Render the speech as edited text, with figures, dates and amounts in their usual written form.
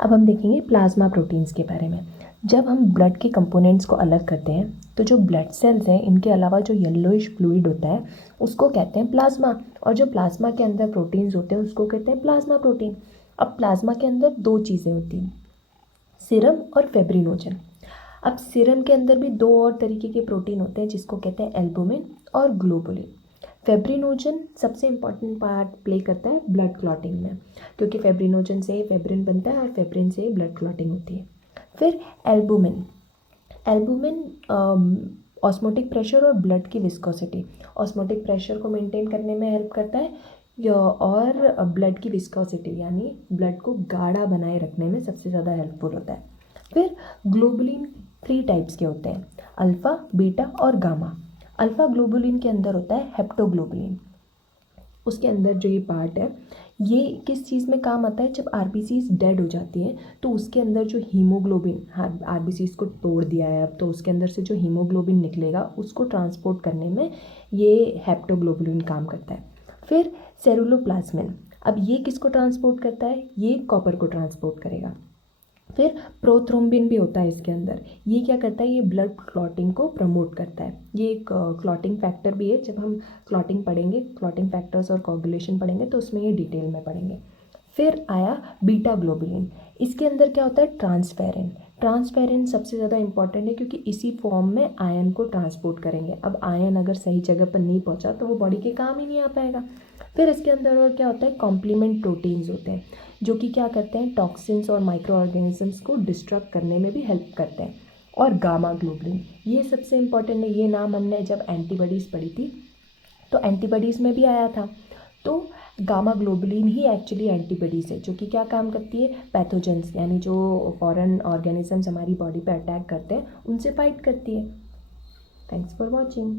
अब हम देखेंगे प्लाज्मा प्रोटीन्स के बारे में। जब हम ब्लड के कंपोनेंट्स को अलग करते हैं तो जो ब्लड सेल्स हैं इनके अलावा जो येलोइश फ्लूइड होता है उसको कहते हैं प्लाज्मा, और जो प्लाज्मा के अंदर प्रोटीन्स होते हैं उसको कहते हैं प्लाज्मा प्रोटीन। अब प्लाज्मा के अंदर दो चीज़ें होती हैं, सीरम और फेब्रिनोजन। अब सीरम के अंदर भी दो और तरीके के प्रोटीन होते हैं जिसको कहते हैं एल्बुमिन और ग्लोबुलिन। फेब्रिनोजन सबसे इम्पॉर्टेंट पार्ट प्ले करता है ब्लड क्लॉटिंग में, क्योंकि फेब्रिनोजन से फेब्रिन बनता है और फेब्रिन से ब्लड क्लॉटिंग होती है। फिर एल्बुमिन, एल्बुमिन ऑस्मोटिक प्रेशर और ब्लड की विस्कोसिटी, ऑस्मोटिक प्रेशर को मेंटेन करने में हेल्प करता है और ब्लड की विस्कोसिटी यानी ब्लड को गाढ़ा बनाए रखने में सबसे ज़्यादा हेल्पफुल होता है। फिर ग्लोबुलिन 3 टाइप्स के होते हैं, अल्फ़ा, बीटा और गामा। अल्फ़ा ग्लोबुलिन के अंदर होता है हेप्टोग्लोबुलिन। उसके अंदर जो ये पार्ट है ये किस चीज़ में काम आता है, जब आरबीसीज डेड हो जाती हैं तो उसके अंदर जो हीमोग्लोबिन, आरबीसीज को तोड़ दिया है अब तो उसके अंदर से जो हीमोग्लोबिन निकलेगा उसको ट्रांसपोर्ट करने में ये हेप्टोग्लोबुलिन काम करता है। फिर सेरुलोप्लाज्मिन, अब ये किसको ट्रांसपोर्ट करता है, ये कॉपर को ट्रांसपोर्ट करेगा। फिर प्रोथ्रोम्बिन भी होता है इसके अंदर, ये क्या करता है, ये ब्लड क्लॉटिंग को प्रमोट करता है, ये एक क्लॉटिंग फैक्टर भी है। जब हम क्लॉटिंग पढ़ेंगे, क्लॉटिंग फैक्टर्स और कोगुलेशन पढ़ेंगे तो उसमें ये डिटेल में पढ़ेंगे। फिर आया बीटा ग्लोबुलिन, इसके अंदर क्या होता है, ट्रांसफेरिन। ट्रांसफेरिन सबसे ज़्यादा इंपॉर्टेंट है क्योंकि इसी फॉर्म में आयन को ट्रांसपोर्ट करेंगे। अब आयन अगर सही जगह पर नहीं पहुंचा तो वो बॉडी के काम ही नहीं आ पाएगा। फिर इसके अंदर और क्या होता है, कॉम्प्लीमेंट प्रोटीन्स होते हैं जो कि क्या करते हैं, टॉक्सिन्स और माइक्रो ऑर्गेनिजम्स को डिस्ट्रक्ट करने में भी हेल्प करते हैं। और गामा ग्लोबुलिन, ये सबसे इंपॉर्टेंट है, ये नाम हमने जब एंटीबॉडीज़ पढ़ी थी तो एंटीबॉडीज़ में भी आया था। तो गामा ग्लोबुलिन ही एक्चुअली एंटीबॉडीज़ है जो कि क्या काम करती है, पैथोजेंस यानी जो फॉरेन ऑर्गेनिजम्स हमारी बॉडी पे अटैक करते हैं उनसे फाइट करती है। Thanks for watching.